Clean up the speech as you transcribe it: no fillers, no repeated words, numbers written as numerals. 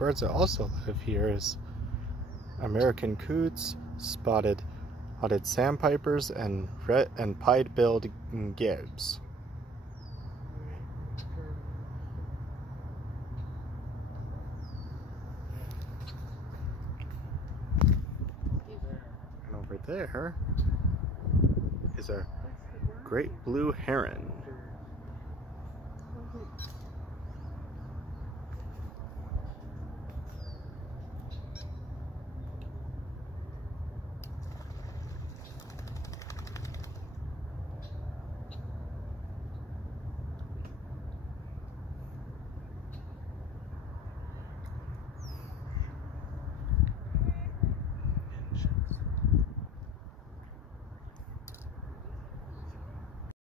birds that also live here is American coots, spotted sandpipers, and pied-billed gibbs. And over there is a great blue heron.